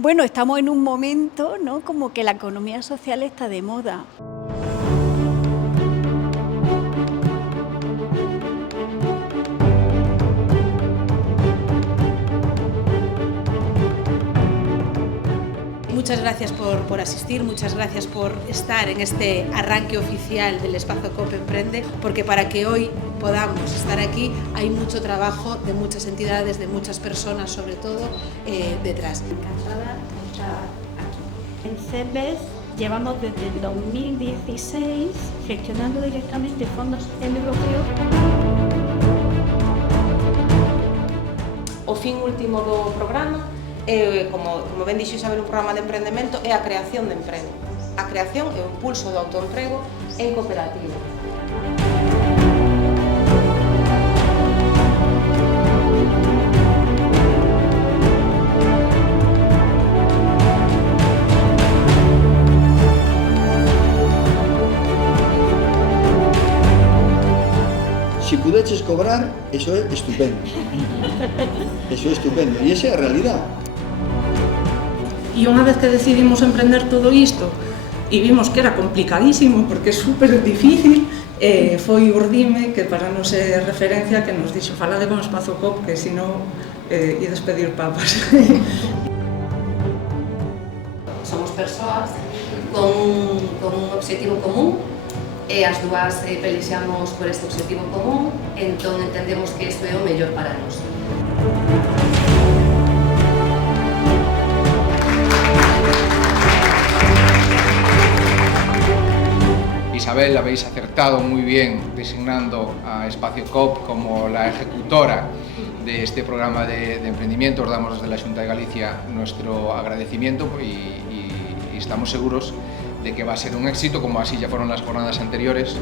Bueno, estamos en un momento, ¿no?, como que la economía social está de moda. Muchas gracias por asistir, muchas gracias por estar en este arranque oficial del Espacio COP Emprende, porque para que hoy podamos estar aquí hay mucho trabajo de muchas entidades, de muchas personas sobre todo, detrás. Encantada de estar aquí. En CEBES llevamos desde el 2016 gestionando directamente fondos europeos. O fin último do programa, como ben dixo Isabel, un programa de emprendemento é a creación de emprego. A creación e o impulso do autoemprego en cooperativa. Si pudeches cobrar, eso é estupendo. Eso é estupendo, e esa é a realidad. E unha vez que decidimos emprender todo isto e vimos que era complicadísimo porque é super difícil, foi Urdime, que para nos é referencia, que nos dixo falade con Espacio COP, que senón ides pedir papas. Somos persoas con un obxectivo común e as dúas pelexamos por este obxectivo común, entón entendemos que isto é o mellor para nós. Isabel, habéis acertado muy bien designando a Espacio COP como la ejecutora de este programa de emprendimiento. Os damos desde la Xunta de Galicia nuestro agradecimiento y estamos seguros de que va a ser un éxito, como así ya fueron las jornadas anteriores.